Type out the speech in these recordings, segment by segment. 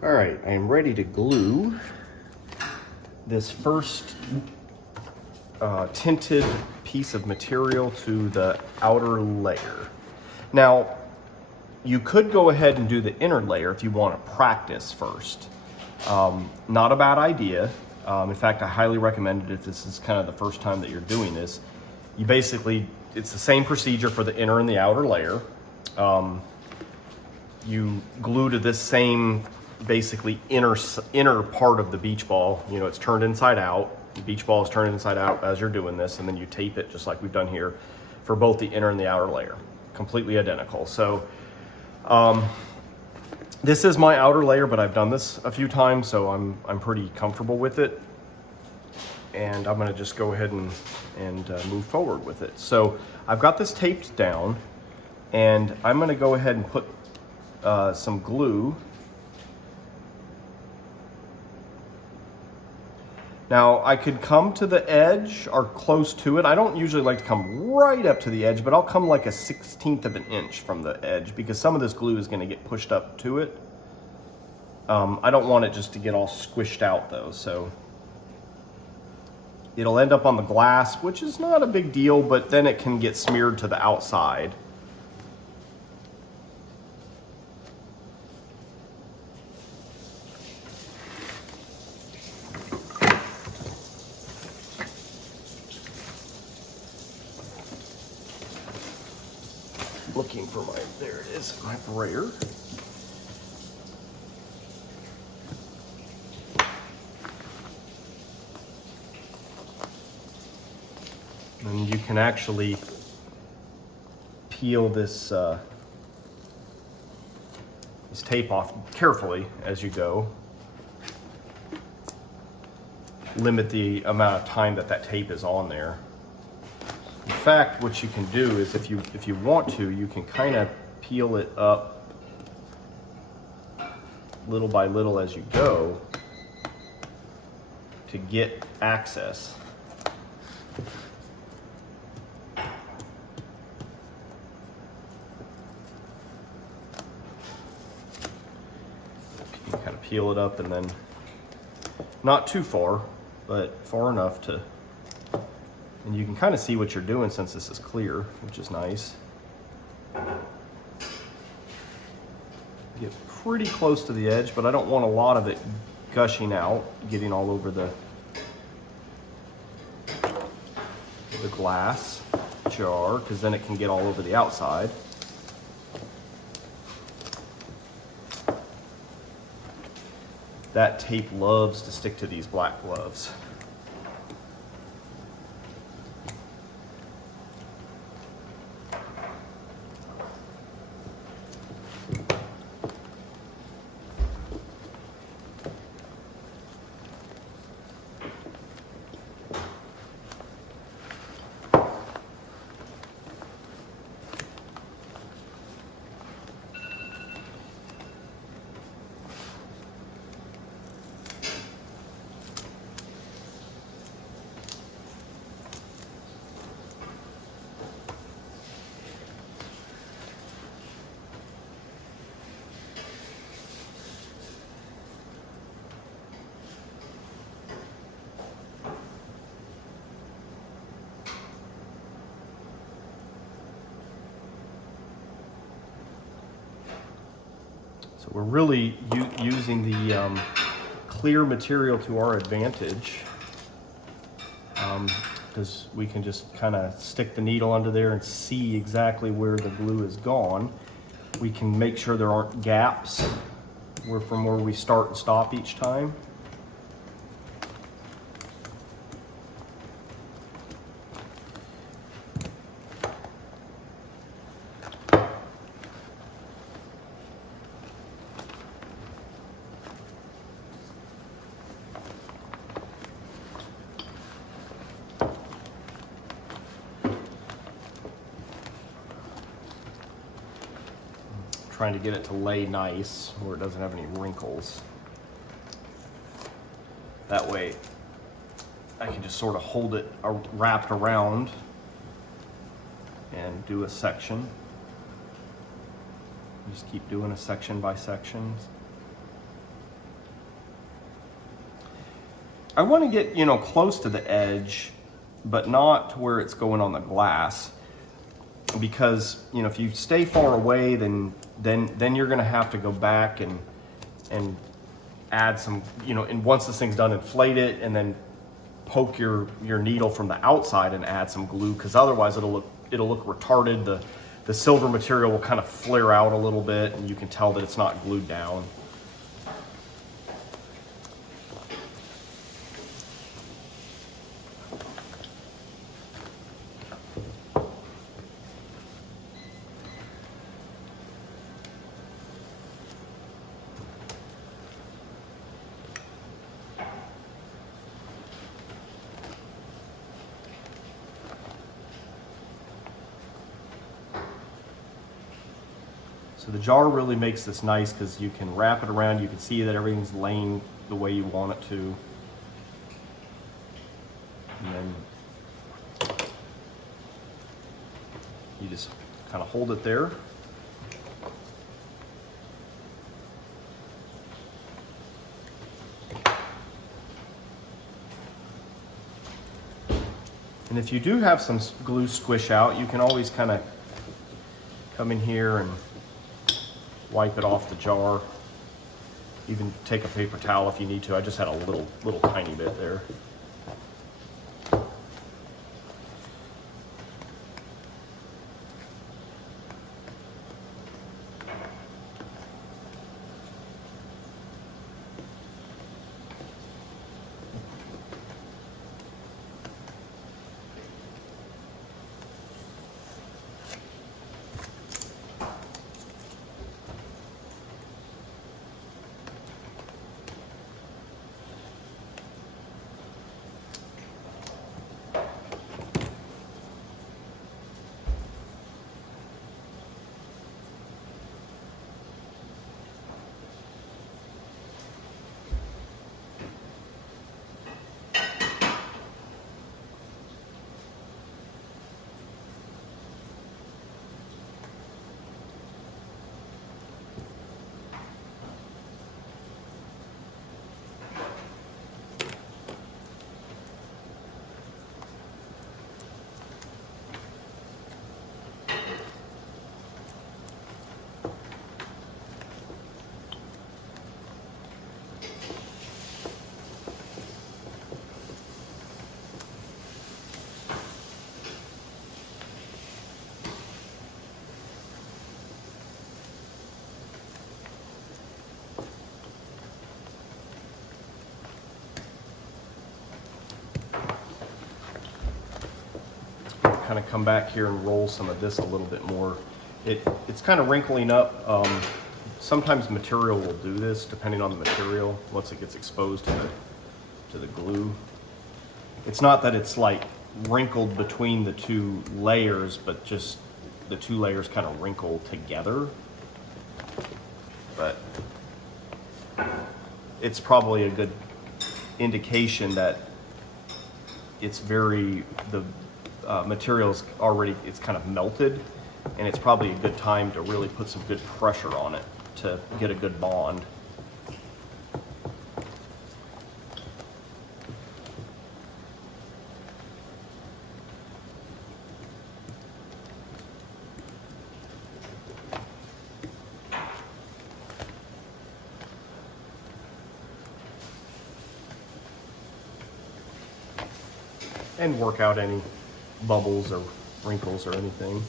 All right, I am ready to glue this first tinted piece of material to the outer layer. Now, you could go ahead and do the inner layer if you want to practice first. Not a bad idea. In fact, I highly recommend it if this is kind of the first time that you're doing this. You basically, it's the same procedure for the inner and the outer layer. You glue to this same basically inner part of the beach ball. You know, it's turned inside out. The beach ball is turned inside out as you're doing this, and then you tape it just like we've done here for both the inner and the outer layer. Completely identical. So this is my outer layer, but I've done this a few times, so I'm pretty comfortable with it. And I'm gonna just go ahead and move forward with it. So I've got this taped down, and I'm gonna go ahead and put some glue. Now I could come to the edge or close to it. I don't usually like to come right up to the edge, but I'll come like a 1/16 of an inch from the edge because some of this glue is gonna get pushed up to it. I don't want it just to get all squished out though, so it'll end up on the glass, which is not a big deal, but then it can get smeared to the outside. Looking for my, there it is, my brayer. And you can actually peel this tape off carefully as you go. Limit the amount of time that tape is on there. In fact, what you can do is if you want to, you can kind of peel it up little by little as you go to get access. You kind of peel it up and then not too far, but far enough to, and you can kind of see what you're doing since this is clear, which is nice. Get pretty close to the edge, but I don't want a lot of it gushing out, getting all over the glass jar, because then it can get all over the outside. That tape loves to stick to these black gloves. So we're really using the clear material to our advantage, because we can just kind of stick the needle under there and see exactly where the glue is gone. We can make sure there aren't gaps from where we start and stop each time. Trying to get it to lay nice where it doesn't have any wrinkles. That way I can just sort of hold it wrapped around and do a section. Just keep doing a section by section. I want to get, you know, close to the edge, but not to where it's going on the glass, because, you know, if you stay far away, then you're going to have to go back and add some, you know, and once this thing's done, inflate it, and then poke your needle from the outside and add some glue, because otherwise it'll look retarded. The silver material will kind of flare out a little bit, and you can tell that it's not glued down. So the jar really makes this nice because you can wrap it around, you can see that everything's laying the way you want it to. And then you just kind of hold it there. And if you do have some glue squish out, you can always kind of come in here and wipe it off the jar. Even take a paper towel if you need to. I just had a little tiny bit there. Kind of come back here and roll some of this a little bit more. It's kind of wrinkling up. Sometimes material will do this, depending on the material, once it gets exposed to the glue. It's not that it's like wrinkled between the two layers, but just the two layers kind of wrinkle together. But it's probably a good indication that it's the material's already, it's kind of melted, and it's probably a good time to really put some good pressure on it to get a good bond. And work out any bubbles or wrinkles or anything.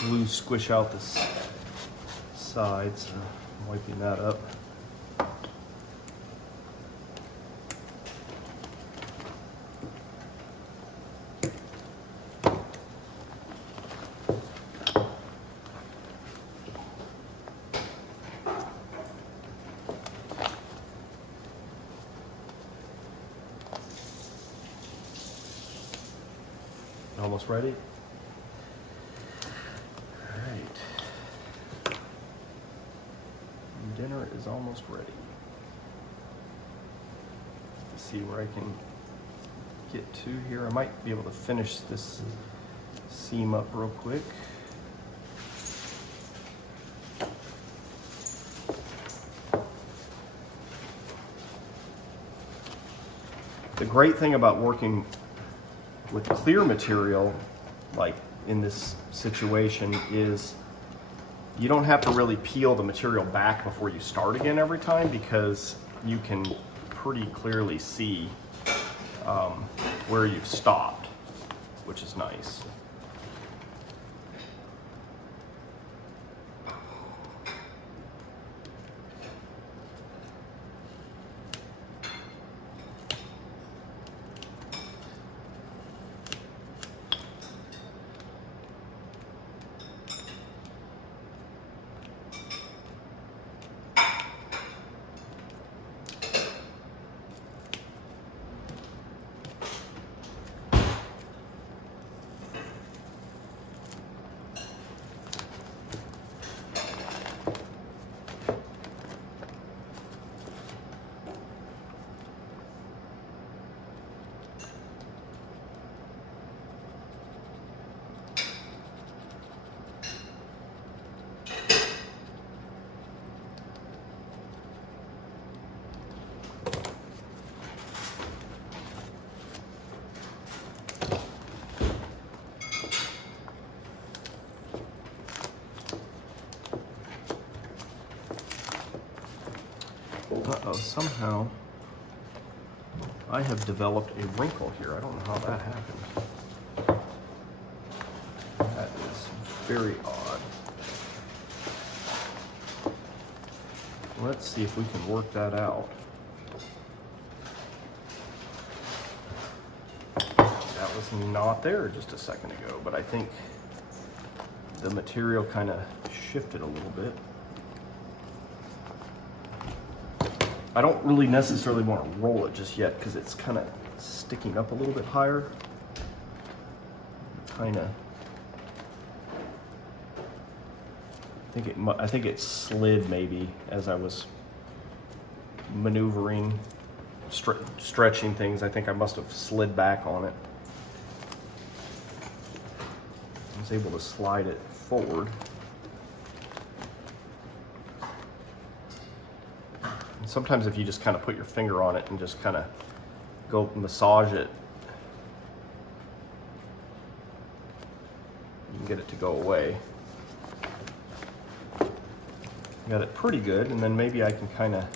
glue squish out the sides, so I'm wiping that up. Almost ready? All right. Dinner is almost ready. Let's see where I can get to here. I might be able to finish this seam up real quick. The great thing about working with clear material, like in this situation, is you don't have to really peel the material back before you start again every time, because you can pretty clearly see where you've stopped, which is nice. Uh-oh, somehow I have developed a wrinkle here. I don't know how that happened. That is very odd. Let's see if we can work that out. That was not there just a second ago, but I think the material kind of shifted a little bit. I don't really necessarily want to roll it just yet because it's kind of sticking up a little bit higher. I think it slid maybe as I was maneuvering, stretching things. I think I must have slid back on it. I was able to slide it forward. Sometimes if you just kind of put your finger on it and just kind of go massage it, you can get it to go away. Got it pretty good, and then maybe I can kind of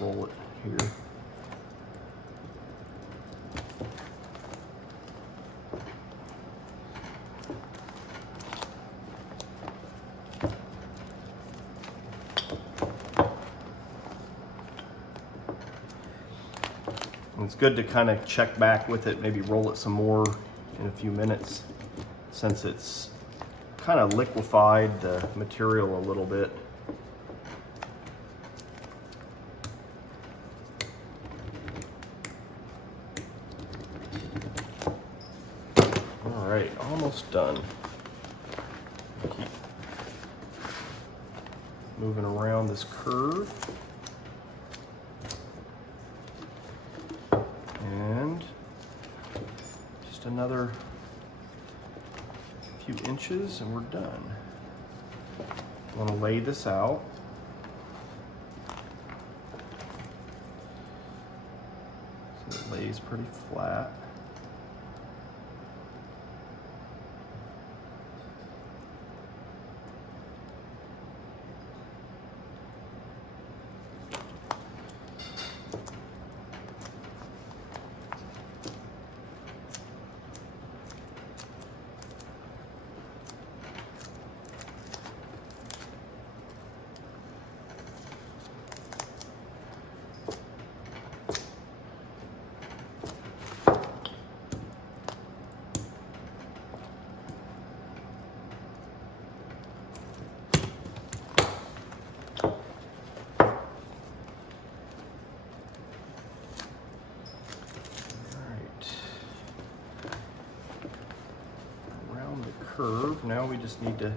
roll it here. It's good to kind of check back with it, maybe roll it some more in a few minutes, since it's kind of liquefied the material a little bit. All right, almost done. Keep moving around this curve. And just another few inches and we're done. I want to lay this out. So it lays pretty flat. curve. Now we just need to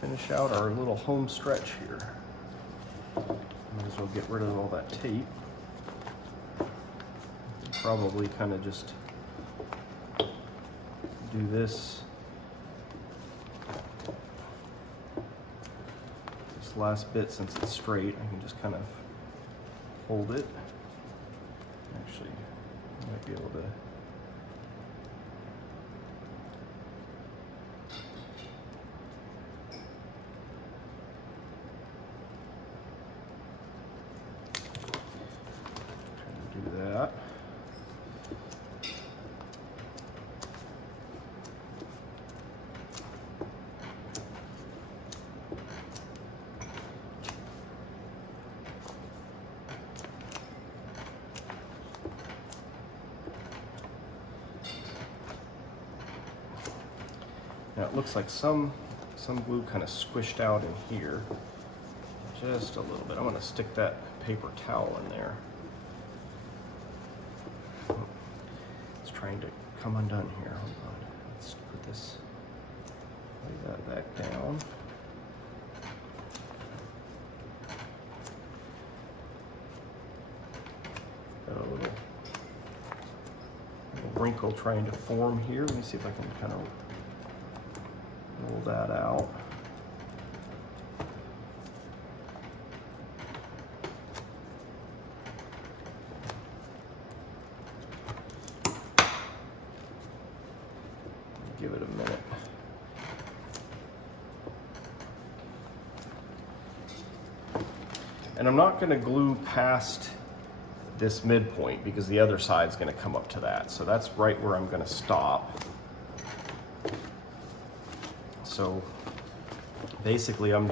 finish out our little home stretch here. Might as well get rid of all that tape. Probably kind of just do this last bit. Since it's straight, I can just kind of hold it. Actually, I might be able to do that. Now it looks like some glue kind of squished out in here, just a little bit. I'm going to stick that paper towel in there. It's trying to come undone here. Hold on. Let's put this, lay that back down. Got a little wrinkle trying to form here. Let me see if I can kind of roll that out. Give it a minute. And I'm not going to glue past this midpoint because the other side's going to come up to that. So that's right where I'm going to stop. So basically I'm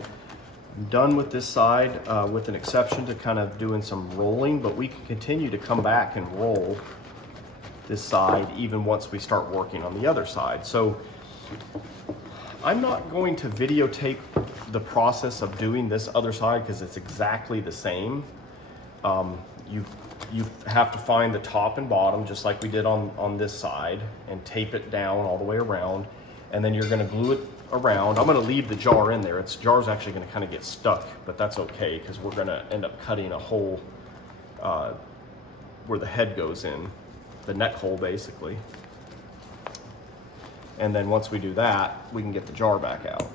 done with this side with an exception to kind of doing some rolling, but we can continue to come back and roll this side even once we start working on the other side. So I'm not going to videotape the process of doing this other side because it's exactly the same. You have to find the top and bottom just like we did on this side and tape it down all the way around, and then you're going to glue it around. I'm going to leave the jar in there. Its jar's actually going to kind of get stuck, but that's okay because we're going to end up cutting a hole where the head goes in, the neck hole basically. And then once we do that, we can get the jar back out.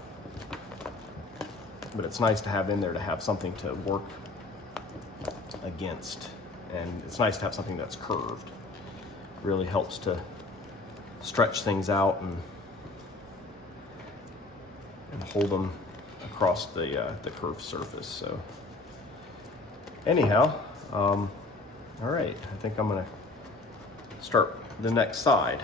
But it's nice to have in there to have something to work against. And it's nice to have something that's curved. Really helps to stretch things out and hold them across the curved surface. So anyhow, all right, I think I'm gonna start the next side.